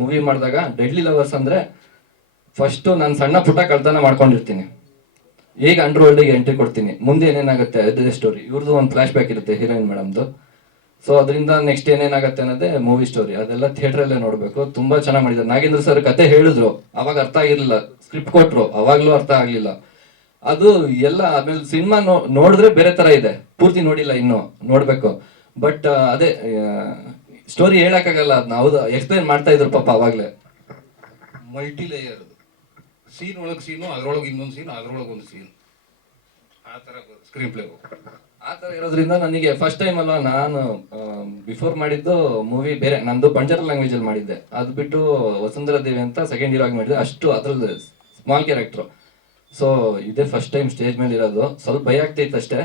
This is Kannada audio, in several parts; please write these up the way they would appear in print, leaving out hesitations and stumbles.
ಮೂವಿ ಮಾಡಿದಾಗ ಡೆಡ್ಲಿ ಲವರ್ಸ್ ಅಂದರೆ ಫಸ್ಟು ನಾನು ಸಣ್ಣ ಪುಟ್ಟ ಕಳ್ತನ ಮಾಡ್ಕೊಂಡಿರ್ತೀನಿ. ಈಗ ಅಂಡರ್ ವರ್ಲ್ಡಿಗೆ ಎಂಟ್ರಿ ಕೊಡ್ತೀನಿ. ಮುಂದೆ ಏನೇನಾಗುತ್ತೆ ಅದೇ ಸ್ಟೋರಿ. ಇವ್ರದ್ದು ಒಂದು ಫ್ಲಾಶ್ ಬ್ಯಾಕ್ ಇರುತ್ತೆ ಹೀರೋಯಿನ್ ಮೇಡಮ್ದು. ಸೊ ಅದರಿಂದ ನೆಕ್ಸ್ಟ್ ಏನೇನಾಗುತ್ತೆ ಅನ್ನೋದೇ ಮೂವಿ ಸ್ಟೋರಿ. ಅದೆಲ್ಲ ಥಿಯೇಟ್ರಲ್ಲೇ ನೋಡಬೇಕು. ತುಂಬ ಚೆನ್ನಾಗಿ ಮಾಡಿದ್ದಾರೆ. ನಾಗೇಂದ್ರ ಸರ್ ಕತೆ ಹೇಳಿದ್ರು, ಅವಾಗ ಅರ್ಥ ಆಗಿರಲಿಲ್ಲ. ಸ್ಕ್ರಿಪ್ಟ್ ಕೊಟ್ಟರು, ಅವಾಗಲೂ ಅರ್ಥ ಆಗಲಿಲ್ಲ. ಅದು ಎಲ್ಲ ಆಮೇಲೆ ಸಿನಿಮಾ ನೋಡಿದ್ರೆ ಬೇರೆ ಥರ ಇದೆ. ಪೂರ್ತಿ ನೋಡಿಲ್ಲ, ಇನ್ನೂ ನೋಡಬೇಕು. ಬಟ್ ಅದೇ ಸ್ಟೋರಿ ಹೇಳಕ್ಕಾಗಲ್ಲ. ಅದನ್ನ ಹೌದು ಎಕ್ಸ್ಪ್ಲೈನ್ ಮಾಡ್ತಾ ಇದ್ರು ಪಾಪ ಅವಾಗಲೇ. ಮಲ್ಟಿ ಲೇಯರ್ ಸೀನ್ ಒಳಗೆ ಸೀನು, ಅದರೊಳಗೆ ಇನ್ನೊಂದು ಸೀನ್, ಅದರೊಳಗೆ ಒಂದು ಸೀನ್, ಆ ಥರ ಸ್ಕ್ರೀನ್ ಪ್ಲೇ ಆ ಥರ ಇರೋದ್ರಿಂದ ನನಗೆ ಫಸ್ಟ್ ಟೈಮ್ ಅಲ್ಲ, ನಾನು ಬಿಫೋರ್ ಮಾಡಿದ್ದು ಮೂವಿ ಬೇರೆ, ನಂದು ಬಂಜಾರ ಲ್ಯಾಂಗ್ವೇಜಲ್ಲಿ ಮಾಡಿದ್ದೆ. ಅದು ಬಿಟ್ಟು ವಸುಂಧರಾ ದೇವಿ ಅಂತ ಸೆಕೆಂಡ್ ಹೀರೋ ಆಗಿ ಮಾಡಿದ್ದೆ. ಅಷ್ಟು ಅದ್ರದ್ದು ಸ್ಮಾಲ್ ಕ್ಯಾರೆಕ್ಟ್ರು. ಸೊ ಇದೇ ಫಸ್ಟ್ ಟೈಮ್ ಸ್ಟೇಜ್ ಮೇಲೆ ಇರೋದು. ಸ್ವಲ್ಪ ಭಯ ಆಗ್ತೈತೆ ಅಷ್ಟೇ.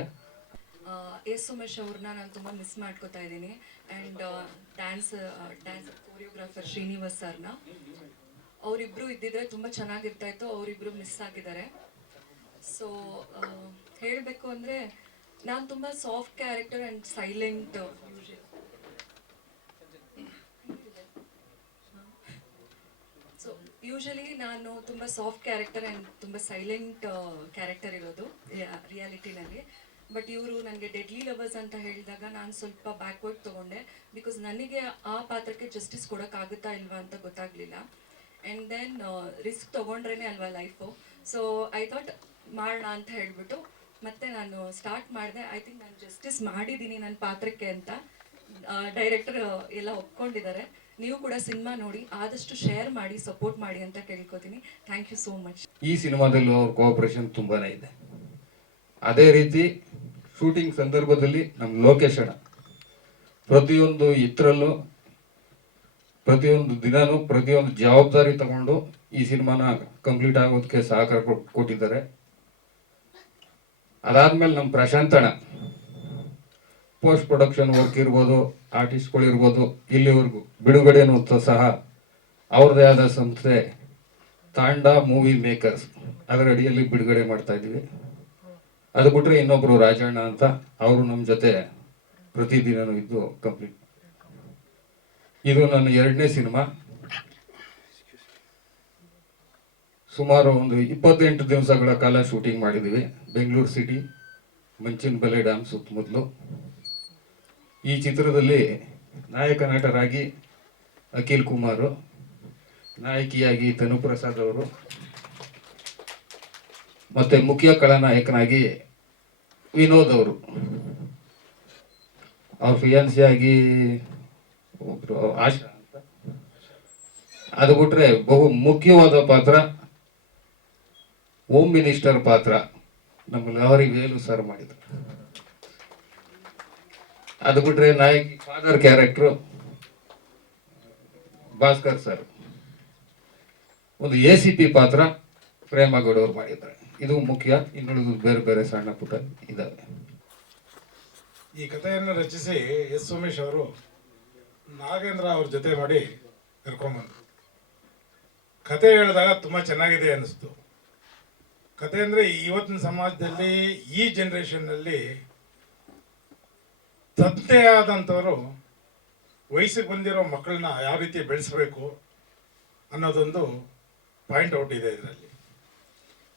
ಎಸ್ ಉಮೇಶ್ ಅವ್ರನ್ನ ನಾನು ತುಂಬ ಮಿಸ್ ಮಾಡ್ಕೋತಾ ಇದ್ದೀನಿ. ಆ್ಯಂಡ್ ಡ್ಯಾನ್ಸ್ ಕೋರಿಯೋಗ್ರಾಫರ್ ಶ್ರೀನಿವಾಸ್ ಸರ್ನ, ಅವರಿಬ್ಬರು ಇದ್ದಿದ್ರೆ ತುಂಬ ಚೆನ್ನಾಗಿರ್ತಾ ಇತ್ತು. ಅವರಿಬ್ಬರು ಮಿಸ್ ಆಗಿದ್ದಾರೆ. ಸೊ ಹೇಳಬೇಕು ಅಂದರೆ ನಾನು ತುಂಬ soft character and silent. So usually ನಾನು ತುಂಬ ಸಾಫ್ಟ್ ಕ್ಯಾರೆಕ್ಟರ್ ಆ್ಯಂಡ್ ತುಂಬ ಸೈಲೆಂಟ್ ಕ್ಯಾರೆಕ್ಟರ್ ಇರೋದು ರಿಯಾಲಿಟಿನಲ್ಲಿ. ಬಟ್ ಇವರು ನನಗೆ ಡೆಡ್ಲಿ ಲವರ್ಸ್ ಅಂತ ಹೇಳಿದಾಗ ನಾನು ಸ್ವಲ್ಪ ಬ್ಯಾಕ್ವರ್ಡ್ ತೊಗೊಂಡೆ. ಬಿಕಾಸ್ ನನಗೆ ಆ ಪಾತ್ರಕ್ಕೆ ಜಸ್ಟಿಸ್ ಕೊಡೋಕ್ಕಾಗುತ್ತಾ ಇಲ್ವಾ ಅಂತ ಗೊತ್ತಾಗಲಿಲ್ಲ. ಆ್ಯಂಡ್ ದೆನ್ ರಿಸ್ಕ್ ತೊಗೊಂಡ್ರೇ ಅಲ್ವಾ ಲೈಫು. ಸೊ ಐ ಥಾಟ್ ಮಾಡೋಣ ಅಂತ ಹೇಳಿಬಿಟ್ಟು ಮತ್ತೆ ನಾನು ಸ್ಟಾರ್ಟ್ ಮಾಡಿದೆ. ಐ ಥಿಂಕ್ ನಾನು ಜಸ್ಟಿಸ್ ಮಾಡಿದ್ದೀನಿ ನನ್ನ ಪಾತ್ರಕ್ಕೆ ಅಂತ ಡೈರೆಕ್ಟರ್ ಎಲ್ಲ ಒಪ್ಕೊಂಡಿದ್ದಾರೆ. ನೀವು ಕೂಡ ಸಿನಿಮಾ ನೋಡಿ ಆದಷ್ಟು ಶೇರ್ ಮಾಡಿ, ಸಪೋರ್ಟ್ ಮಾಡಿ ಅಂತ ಕೇಳ್ಕೊತೀನಿ. Thank you so much. ಈ ಸಿನಿಮಾದಲ್ಲೂ ಅವ್ರ ಕೋಆಪರೇಷನ್ ತುಂಬಾ ಇದೆ. ಅದೇ ರೀತಿ ಶೂಟಿಂಗ್ ಸಂದರ್ಭದಲ್ಲಿ ನಮ್ಮ ಲೊಕೇಶನ್ ಪ್ರತಿಯೊಂದು ಇದರಲ್ಲೂ ಪ್ರತಿಯೊಂದು ದಿನನೂ ಪ್ರತಿಯೊಂದು ಜವಾಬ್ದಾರಿ ತಗೊಂಡು ಈ ಸಿನಿಮಾನ ಕಂಪ್ಲೀಟ್ ಆಗೋದಕ್ಕೆ ಸಹಕಾರ ಕೊಟ್ಟಿದ್ದಾರೆ. ಅದಾದ್ಮೇಲೆ ನಮ್ಮ ಪ್ರಶಾಂತಣ ಪೋಸ್ಟ್ ಪ್ರೊಡಕ್ಷನ್ ವರ್ಕ್ ಇರ್ಬೋದು, ಆರ್ಟಿಸ್ಟ್ಗಳು ಇರ್ಬೋದು, ಇಲ್ಲಿವರೆಗೂ ಬಿಡುಗಡೆನೂ ಸಹ ಅವ್ರದ್ದೇ ಆದ ಸಂಸ್ಥೆ ತಾಂಡಾ ಮೂವಿ ಮೇಕರ್ಸ್ ಅದರ ಅಡಿಯಲ್ಲಿ ಬಿಡುಗಡೆ ಮಾಡ್ತಾ ಇದ್ದೀವಿ. ಅದು ಬಿಟ್ರೆ ಇನ್ನೊಬ್ರು ರಾಜಣ್ಣ ಅಂತ, ಅವರು ನಮ್ಮ ಜೊತೆ ಪ್ರತಿದಿನನೂ ಇದ್ದು ಕಂಪ್ಲೀಟ್. ಇದು ನನ್ನ 2ನೇ ಸಿನಿಮಾ. ಸುಮಾರು ಒಂದು 28 ದಿವಸಗಳ ಕಾಲ ಶೂಟಿಂಗ್ ಮಾಡಿದ್ದೀವಿ ಬೆಂಗಳೂರು ಸಿಟಿ, ಮಂಚಿನಬೆಲೆ ಡ್ಯಾಮ್ ಸುತ್ತಮುತ್ತಲು. ಈ ಚಿತ್ರದಲ್ಲಿ ನಾಯಕ ನಟರಾಗಿ ಅಖಿಲ್ ಕುಮಾರು, ನಾಯಕಿಯಾಗಿ ತನುಪ್ರಸಾದ್ ಅವರು, ಮತ್ತೆ ಮುಖ್ಯ ಖಳನಾಯಕನಾಗಿ ವಿನೋದ್ ಅವರು, ಅವ್ರ ಫಿಯಾನ್ಸಿಯಾಗಿ ಒಬ್ರು ಆಶಾ ಅಂತ. ಅದು ಬಿಟ್ರೆ ಬಹು ಮುಖ್ಯವಾದ ಪಾತ್ರ ಹೋಮ್ ಮಿನಿಸ್ಟರ್ ಪಾತ್ರ ನಮ್ಮ ಲಹರಿ ವೇಲು ಸರ್ ಮಾಡಿದ್ರು. ಅದು ಬಿಟ್ರೆ ನಾಯಕಿ ಫಾದರ್ ಕ್ಯಾರೆಕ್ಟ್ರು ಭಾಸ್ಕರ್ ಸರ್. ಒಂದು ACP ಪಾತ್ರ ಪ್ರೇಮಗೌಡ ಅವ್ರು ಮಾಡಿದ್ದಾರೆ. ಇದು ಮುಖ್ಯ. ಇನ್ನುಳಿದು ಬೇರೆ ಬೇರೆ ಸಣ್ಣ ಪುಟ್ಟ ಇದ್ದಾವೆ. ಈ ಕಥೆಯನ್ನು ರಚಿಸಿ ಎಸ್ ಉಮೇಶ್ ಅವರು ನಾಗೇಂದ್ರ ಅವ್ರ ಜೊತೆ ಮಾಡಿ ಕರ್ಕೊಂಡ್ಬಂದರು. ಕತೆ ಹೇಳಿದಾಗ ತುಂಬ ಚೆನ್ನಾಗಿದೆ ಅನ್ನಿಸ್ತು. ಕತೆ ಅಂದರೆ ಇವತ್ತಿನ ಸಮಾಜದಲ್ಲಿ ಈ ಜನ್ರೇಷನ್ನಲ್ಲಿ ತಂದೆ ಆದಂಥವರು ವಯಸ್ಸಿಗೆ ಬಂದಿರೋ ಮಕ್ಕಳನ್ನ ಯಾವ ರೀತಿ ಬೆಳೆಸಬೇಕು ಅನ್ನೋದೊಂದು ಪಾಯಿಂಟ್ ಔಟ್ ಇದೆ ಇದರಲ್ಲಿ.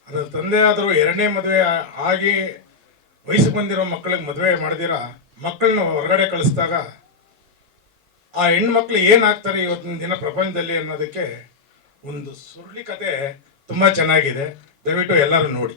ಅದರ ತಂದೆ ಆದರೂ 2ನೇ ಮದುವೆ ಆಗಿ ವಯಸ್ಸಿಗೆ ಬಂದಿರೋ ಮಕ್ಕಳಿಗೆ ಮದುವೆ ಮಾಡ್ದಿರ ಮಕ್ಕಳನ್ನ ಹೊರಗಡೆ ಕಳಿಸಿದಾಗ ಆ ಹೆಣ್ಮಕ್ಳು ಏನಾಗ್ತಾರೆ ಇವತ್ತಿನ ದಿನ ಪ್ರಪಂಚದಲ್ಲಿ ಅನ್ನೋದಕ್ಕೆ ಒಂದು ಸುರುಳಿ ಕತೆ ತುಂಬ ಚೆನ್ನಾಗಿದೆ. ದಯವಿಟ್ಟು ಎಲ್ಲರೂ ನೋಡಿ.